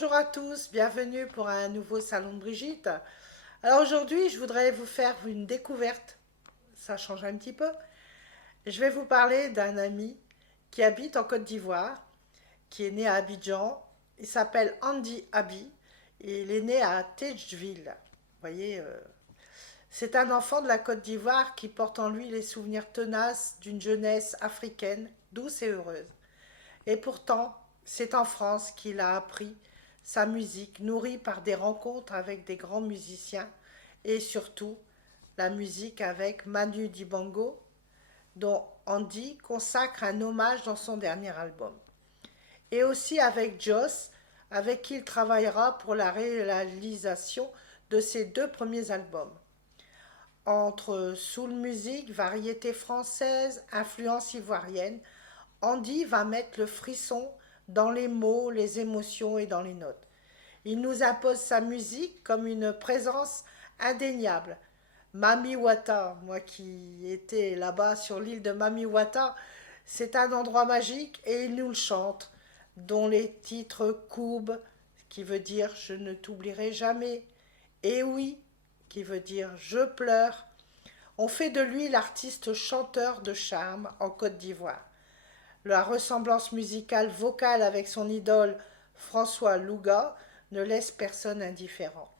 Bonjour à tous, bienvenue pour un nouveau salon de Brigitte. Alors aujourd'hui, je voudrais vous faire une découverte, ça change un petit peu. Je vais vous parler d'un ami qui habite en Côte d'Ivoire, qui est né à Abidjan. Il s'appelle Andy Abi et il est né à Tedjville. Vous voyez, c'est un enfant de la Côte d'Ivoire qui porte en lui les souvenirs tenaces d'une jeunesse africaine douce et heureuse. Et pourtant, c'est en France qu'il a appris sa musique, nourrie par des rencontres avec des grands musiciens et surtout la musique avec Manu Dibango, dont Andy consacre un hommage dans son dernier album. Et aussi avec Joss, avec qui il travaillera pour la réalisation de ses deux premiers albums. Entre soul music, variété française, influence ivoirienne, Andy va mettre le frisson dans les mots, les émotions et dans les notes. Il nous impose sa musique comme une présence indéniable. Mami Wata, moi qui étais là-bas sur l'île de Mami Wata, c'est un endroit magique et il nous le chante, dont les titres Koub, qui veut dire je ne t'oublierai jamais, et oui, qui veut dire je pleure, ont fait de lui l'artiste chanteur de charme en Côte d'Ivoire. La ressemblance musicale vocale avec son idole François Louga ne laisse personne indifférent.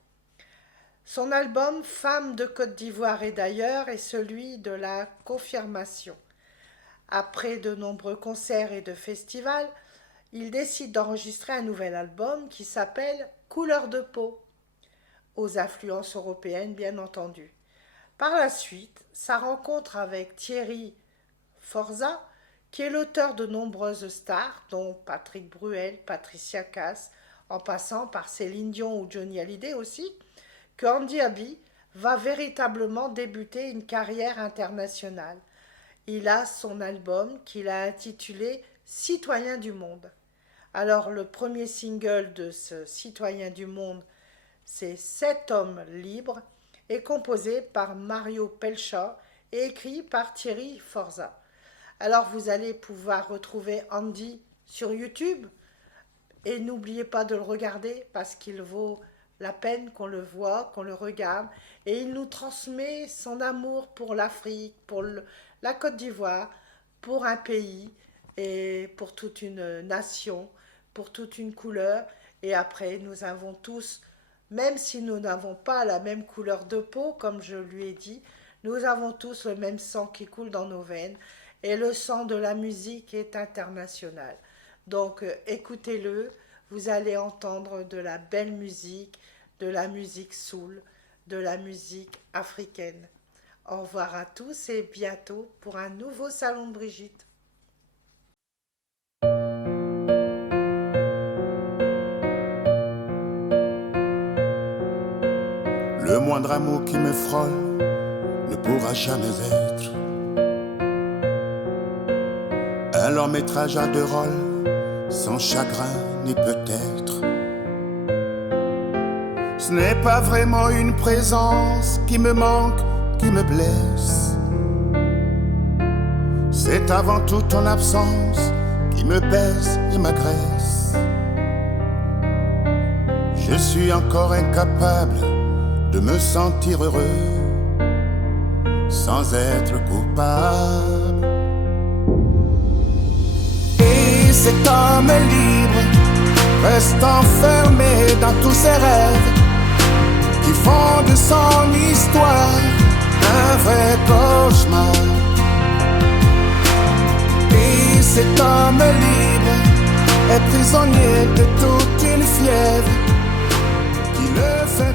Son album Femmes de Côte d'Ivoire et d'ailleurs est celui de la confirmation. Après de nombreux concerts et de festivals, il décide d'enregistrer un nouvel album qui s'appelle Couleur de peau, aux influences européennes bien entendu. Par la suite, sa rencontre avec Thierry Forza, qui est l'auteur de nombreuses stars, dont Patrick Bruel, Patricia Cass, en passant par Céline Dion ou Johnny Hallyday aussi, que Andy Abi va véritablement débuter une carrière internationale. Il a son album qu'il a intitulé Citoyen du Monde. Alors le premier single de ce Citoyen du Monde, c'est Cet homme libre, est composé par Mario Pelcha et écrit par Thierry Forza. Alors vous allez pouvoir retrouver Andy sur YouTube et n'oubliez pas de le regarder parce qu'il vaut la peine qu'on le voit, qu'on le regarde et il nous transmet son amour pour l'Afrique, pour la Côte d'Ivoire, pour un pays et pour toute une nation, pour toute une couleur et après nous avons tous, même si nous n'avons pas la même couleur de peau comme je lui ai dit, nous avons tous le même sang qui coule dans nos veines. Et le sang de la musique est international. Donc écoutez-le, vous allez entendre de la belle musique, de la musique soul, de la musique africaine. Au revoir à tous et bientôt pour un nouveau salon de Brigitte. Le moindre amour qui me frôle ne pourra jamais être un long métrage à deux rôles, sans chagrin ni peut-être. Ce n'est pas vraiment une présence qui me manque, qui me blesse. C'est avant tout ton absence qui me baisse et m'agresse. Je suis encore incapable de me sentir heureux sans être coupable. Et cet homme libre reste enfermé dans tous ses rêves qui font de son histoire un vrai cauchemar. Et cet homme libre est prisonnier de toute une fièvre qui le fait